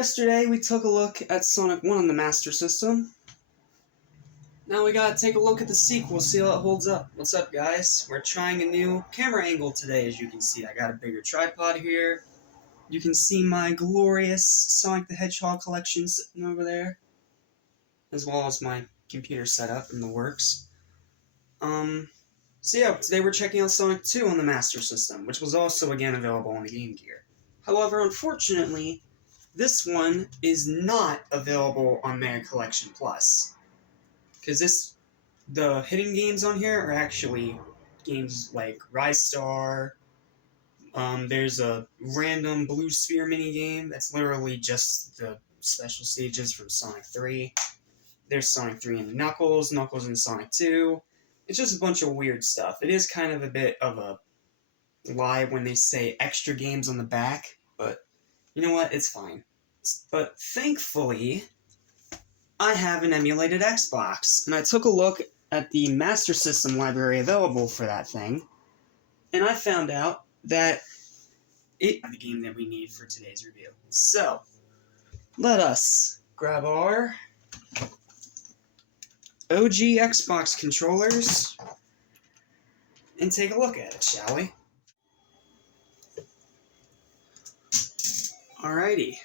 Yesterday, we took a look at Sonic 1 on the Master System. Now we gotta take a look at the sequel, see how it holds up. What's up, guys? We're trying a new camera angle today, as you can see. I got a bigger tripod here. You can see my glorious Sonic the Hedgehog collection sitting over there, as well as my computer setup in the works. So yeah, today we're checking out Sonic 2 on the Master System, which was also again available on the Game Gear. However, unfortunately, this one is not available on Mega Collection Plus. Because the hidden games on here are actually games like Rise Star. There's a random Blue Sphere minigame that's literally just the special stages from Sonic 3. There's Sonic 3 and Knuckles, Knuckles and Sonic 2. It's just a bunch of weird stuff. It is kind of a bit of a lie when they say extra games on the back, but you know what? It's fine. But thankfully, I have an emulated Xbox, and I took a look at the Master System library available for that thing, and I found out that it's the game that we need for today's review. So, let us grab our OG Xbox controllers and take a look at it, shall we? Alrighty.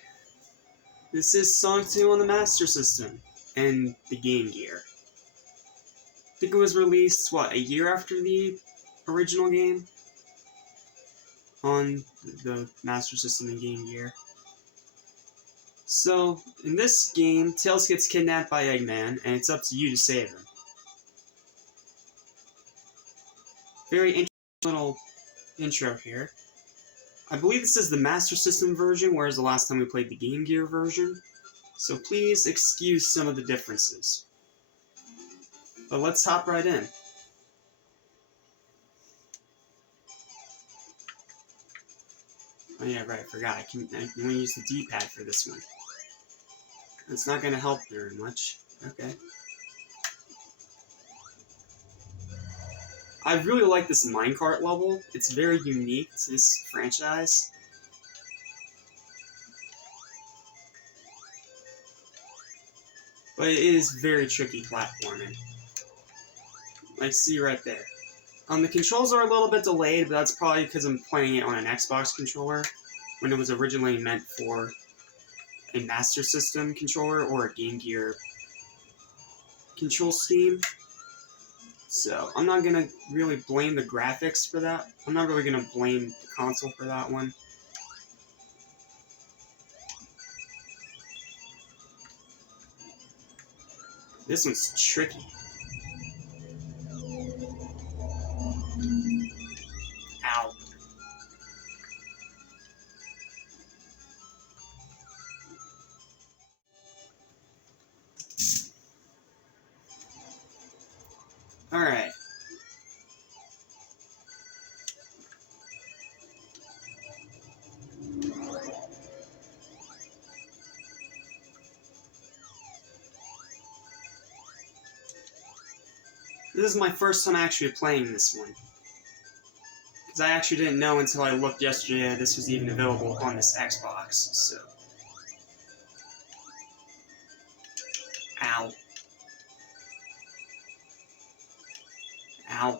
This is Sonic 2 on the Master System and the Game Gear. I think it was released, a year after the original game? On the Master System and Game Gear. So, in this game, Tails gets kidnapped by Eggman, and it's up to you to save him. Very interesting little intro here. I believe this is the Master System version, whereas the last time we played the Game Gear version. So please excuse some of the differences. But let's hop right in. Oh yeah, right, I forgot. I can only use the D-pad for this one. It's not going to help very much. Okay. I really like this minecart level. It's very unique to this franchise. But it is very tricky platforming. Like, see right there. The controls are a little bit delayed, but that's probably because I'm playing it on an Xbox controller when it was originally meant for a Master System controller or a Game Gear control scheme. So, I'm not going to really blame the graphics for that. I'm not really going to blame the console for that one. This one's tricky. Ow. Alright. This is my first time actually playing this one. Because I actually didn't know until I looked yesterday that this was even available on this Xbox, so. Ow. Ow.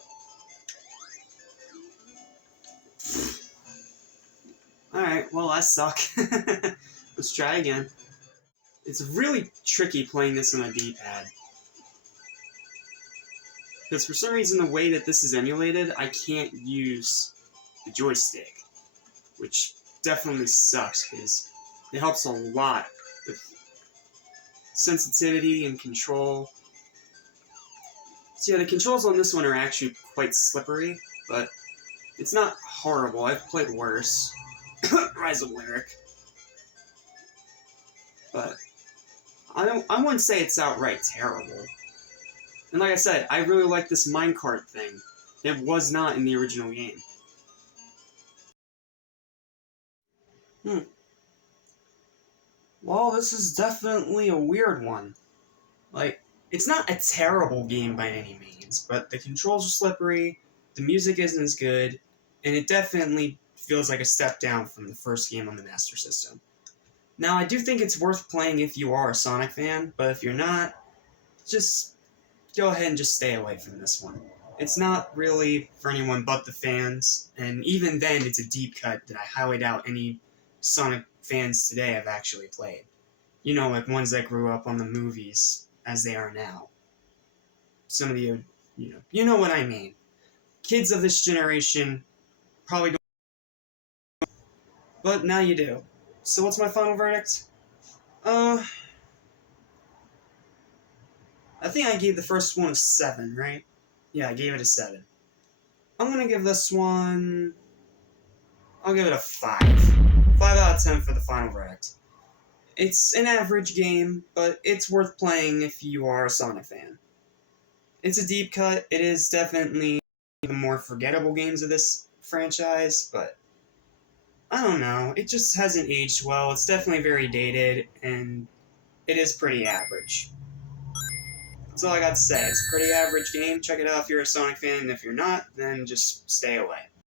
Alright, well, I suck. Let's try again. It's really tricky playing this on a D-pad. Because for some reason, the way that this is emulated, I can't use the joystick. Which definitely sucks, because it helps a lot with sensitivity and control. So yeah, the controls on this one are actually quite slippery, but it's not horrible. I've played worse. Rise of Lyric. But I wouldn't say it's outright terrible. And like I said, I really like this minecart thing. It was not in the original game. Well, this is definitely a weird one. Like, it's not a terrible game by any means, but the controls are slippery, the music isn't as good, and it definitely feels like a step down from the first game on the Master System. Now, I do think it's worth playing if you are a Sonic fan, but if you're not, just go ahead and just stay away from this one. It's not really for anyone but the fans, and even then, it's a deep cut that I highly doubt any Sonic fans today have actually played. You know, like ones that grew up on the movies as they are now. Some of you know what I mean. Kids of this generation probably don't, but now you do. So what's my final verdict? I think I gave the first one a 7, right? Yeah, I gave it a 7. I'm gonna give this one... I'll give it a 5. 5 out of 10 for the final verdict. It's an average game, but it's worth playing if you are a Sonic fan. It's a deep cut. It is definitely the more forgettable games of this franchise, but I don't know. It just hasn't aged well. It's definitely very dated, and it is pretty average. That's all I got to say. It's a pretty average game. Check it out if you're a Sonic fan, and if you're not, then just stay away.